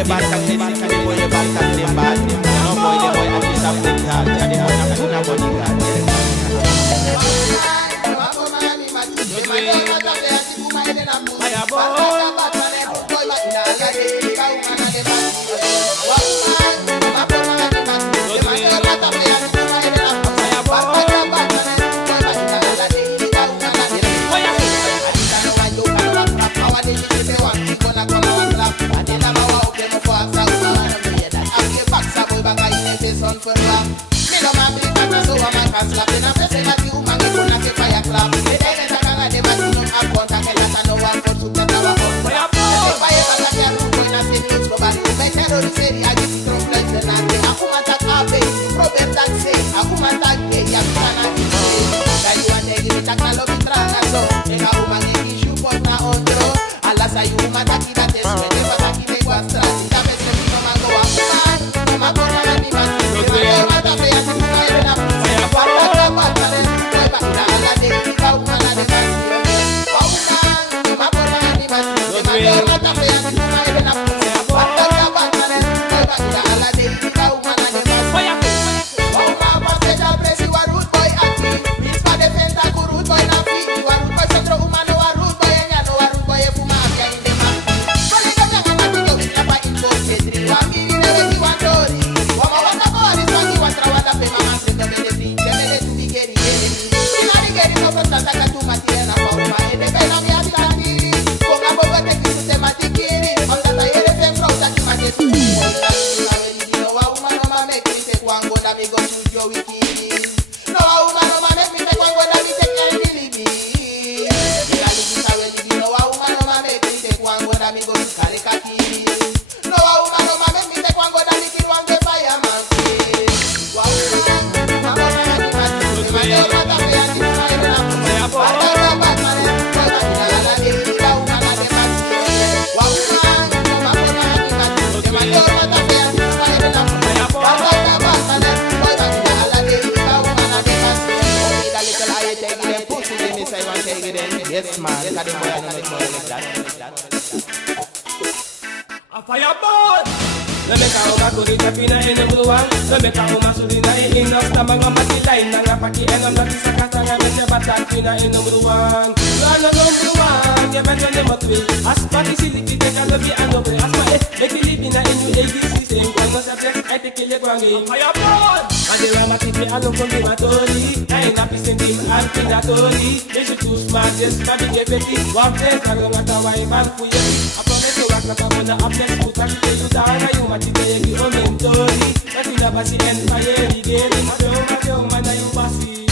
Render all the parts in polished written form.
boy bad can say sick, the boy bad can say bad. No boy, the boy at least have the God. The boy not gonna body God. Yes, man. Look at the boy, I don't know like that. A fireball! No make a uga kuri tapina eno bluwan. No make a uma sulina ino stamang mati lain nanga paki eno mati sakatanga mete batakina eno bluwan. Ano no bluwan, ya bende motwi. Aspati siliti teka lobi anobre. Asma ekilibina inu ABC sing kwano sa sex etikile kwangi. Fireball! Adela mati ano kongi matori. Ay napisendim antinatori. Desu tu smart just mati gebeti. Wapte karo ngatawai manfuye. Aponeto wakataboda apes kutaki teyu dana yu mati tegi omentori. Mati na basi empire igeri. Majo mana yu basi.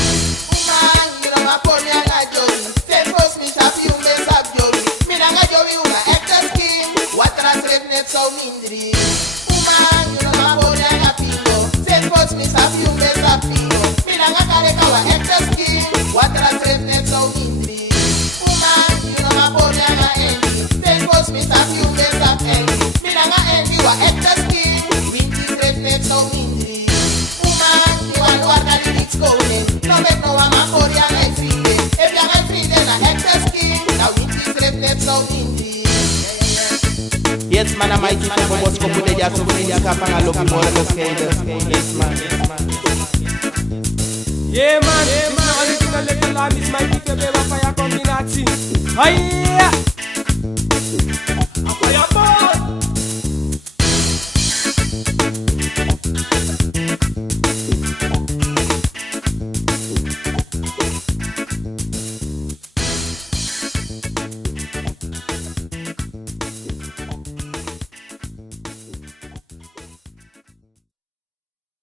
Woman, you know my pony and I joy. Ten post me shafi umbe sab joy. Mina nga joy una actor skin. Watra trevnet so mindri. Woman, you know my pony and I pingo. Ten post me shafi umbe sab pingo. Mina nga kare kawa actor skin. Watra trevnet so mindri. Woman, you know my pony and I envy. Ten post me shafi umbe sab envy. Mina nga envy wa actor skin. Windy trevnet so mindri. Woman, you want to work at the next golden. No make no one man for your life free day. If your life free day, na hector skin. Now it is reflect so indie. Yes, man, I'm mighty for what's come with the jazz of the kapang a looking more than skaters. Yes, man. Yeah, man. This is the original little lamb is my people, baby, fire combinati. Hiya!